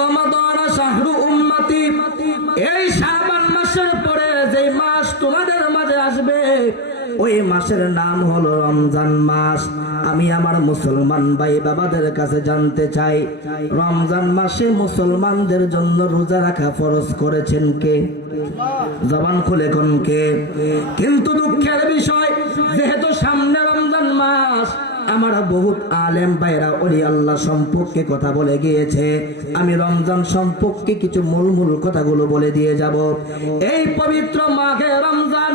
রমাদান শাহরু উম্মতি। এই শাবান মাসের পরে যেই মাস তোমাদের মাঝে আসবে, ওই মাসের নাম হলো রমজান মাস। আমি আমার মুসলমান ভাই বাবাদের কাছে জানতে চাই, রমজান মাসে মুসলমানদের জন্য রোজা রাখা ফরজ করেছেন কে? জবান খুলে কোন কে? কিন্তু দুঃখের বিষয়, যেহেতু সামনে রমজান মাস আমার বহুত আলেম ভাইরা ওলি আল্লাহ সম্পর্কে কথা বলে গিয়েছে। আমি রমজান সম্পর্কে কিছু মূল মূল কথাগুলো বলে দিয়ে যাব। এই পবিত্র মাঘে রমজান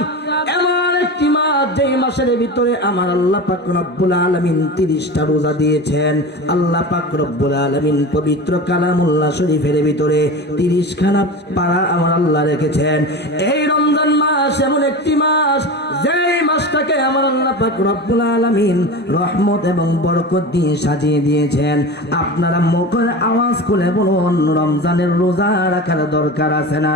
এমন একটি মাস যেই মাসের ভিতরে আমার আল্লাহ পাক রব্বুল আলামিন 30টা রোজা দিয়েছেন। আল্লাহ পাক রব্বুল আলামিন পবিত্র কালামুল্লাহ শরীফের ভিতরে 30 খানা পারা আমার আল্লাহ রেখেছেন। এই রমজান মাস এমন একটি মাস মাসটাকে আমার আল্লাহ পাক রব্বুল আলামিন রহমত এবং বরকত দিয়ে সাজিয়ে দিয়েছেন। আপনারা মুখের আওয়াজ খুলে বলুন, রমজানের রোজা রাখার দরকার আছে না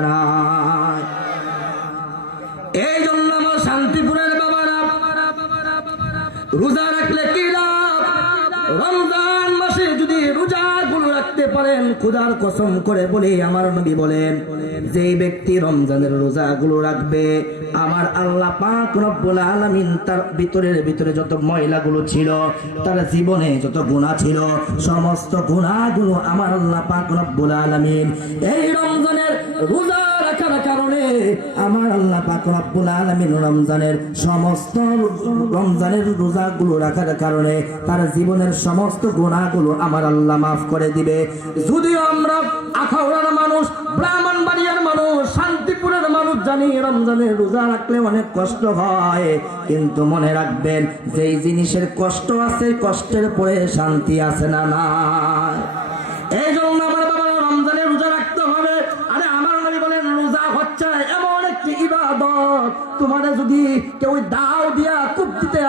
এই জন্য আমার শান্তিপুরের বাবারা রোজা রাখতে পারেন, খুদার কসম করে বলে, আমার নবী বলেন যে ব্যক্তি রমজানের রোজা গুলো রাখবে, আমার আল্লাহ পাক রব্বুল আলামিন তার ভিতরের ভিতরে যত ময়লাগুলো ছিল, তার জীবনে যত গুণা ছিল, সমস্ত গুণাগুলো আমার আল্লাহ পাক রব্বুল আলামিন এই রমজানের রোজা রাখার কারণে আমার আল্লাহ পাক রব্বুল আলামিন রমজানের সমস্ত রমজানের রোজাগুলো রাখার কারণে তার জীবনের সমস্ত গুণাগুলো আমার আল্লাহ করে দিবে। যদিও আমরা আখাউড়ার মানুষ মানুষ, শান্তিপুরের মানুষ জানি রমজানের রোজা রাখলে অনেক কষ্ট হয়। কিন্তু মনে রাখবেন, যেই জিনিসের কষ্ট আছে, কষ্টের পরে শান্তি আছে না না যদি কেউ দাও দিয়া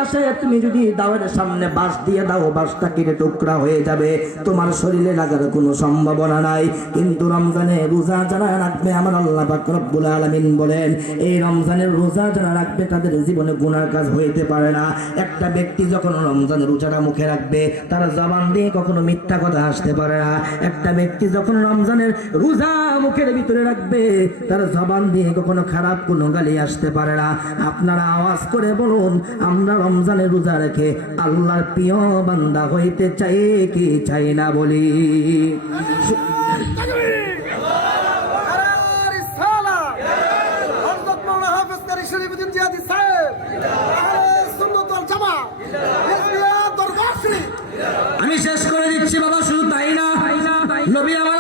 আসে তুমি যদি দাওয়ের সামনে বাঁশ দিয়ে দাও, বাঁশটা কেটে টুকরা হয়ে যাবে। তোমার শরীরে লাগার কোনো সম্ভাবনা নাই। কিন্তু রমজানে রোজা যারা রাখবে, আমার আল্লাহ রব্বুল আলামিন বলেন, এই রমজানের রোজা যারা রাখবে, তাদের জীবনে গুনার কাজ হইতে পারে না। একটা ব্যক্তি যখন রমজানের রোজাটা মুখে রাখবে, তার জবান দিয়ে কখনো মিথ্যা কথা আসতে পারে না। একটা ব্যক্তি যখন রমজানের রোজা মুখের ভিতরে রাখবে, তার জবান দিয়ে কখনো খারাপ কোনো গালি আসতে পারে না। আপনারা আওয়াজ করে বলুন, আমরা রমজানের রোজা রেখে আল্লাহর প্রিয় বান্দা হইতে চাই কি চাই না বলি? আমি শেষ করে দিচ্ছি বাবা শুধু তাই না? নবী আমার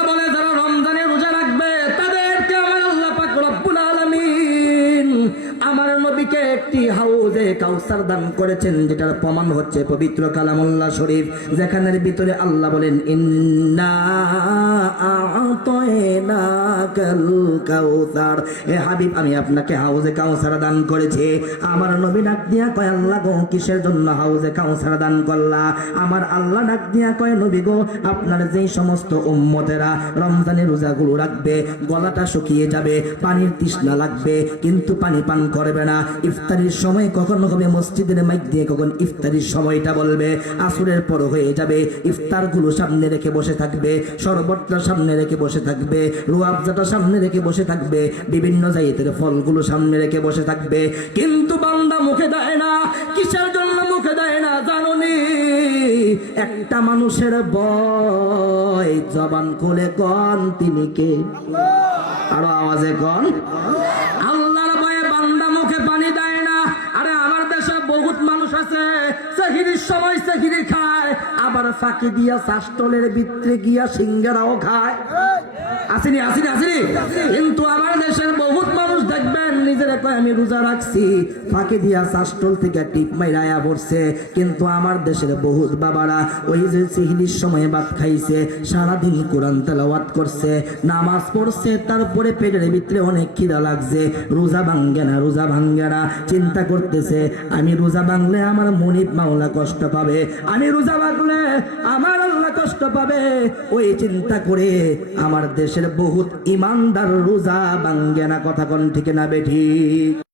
কাউসার দান করেছেন, যেটার প্রমাণ হচ্ছে পবিত্র কালামুল্লাহ শরীফ, যেখানের ভিতরে আল্লাহ বলেন এ হাবিব, আমি আপনাকে হাউজে কাউসার দান করেছি। আমার নবী ডাক দিয়া কয়, আল্লাহ গো, কিসের জন্য হাউজে কাউসার দান করলা? আমার আল্লাহ ডাক দিয়া কয়, নবী গো, আপনার যেই সমস্ত উম্মতেরা রমজানের রোজাগুলো রাখবে, গলাটা শুকিয়ে যাবে, পানির তৃষ্ণা লাগবে, কিন্তু পানি পান করবে না। ইফতারির সময় কখন হবে মসজিদের মাইক দিয়ে কখন ইফতারির সময়টা বলবে, আসরের পর হয়ে যাবে, ইফতারগুলো সামনে রেখে বসে থাকবে, শরবতটা সামনে রেখে বসে থাকবে, রুয়াবজাটা সামনে রেখে বসে থাকবে, বিভিন্ন জায়গাতে ফলগুলো সামনে রেখে বসে থাকবে। কিন্তু বান্দা মুখে দেয় না, কিসের জন্য মুখে দেয় না জানুনি একটা মানুষের বয় জবান খুলে কন তিনি কে? আরও আওয়াজে কন। সেহিরির সময় খায় আবার ফাঁকি দিয়া শাস্তলের ভিতরে গিয়া সিঙ্গারাও খায়। আসেনি আসেনি আসেনি? কিন্তু আমার দেশের বহুত মানুষ দেখবেন নিজের কয় আমি রোজা রাখছি। ফাঁকি দিয়া শাস্তল থেকে টিপ মাইরায়া পড়ছে। কিন্তু আমার দেশের বহুত বাবারা ওই যে সিহিলির সময় ভাত খাইছে সারাদিন কোরআন তেলাওয়াত করছে নামাজ পড়ছে তারপরে পেটের ভিতরে অনেক খিদা লাগছে। রোজা ভাঙ্গে না রোজা ভাঙ্গে না চিন্তা করতেছে আমি রোজা ভাঙলে আমার মনিব মাওলা কষ্ট পাবে। আমি রোজা রাখলে আমার আল্লাহ কষ্ট পাবে। ওই চিন্তা করে আমার দেশের বহুত ইমানদার রোজা বাঙ্গে না, কথা কন ঠিক না বেঠিক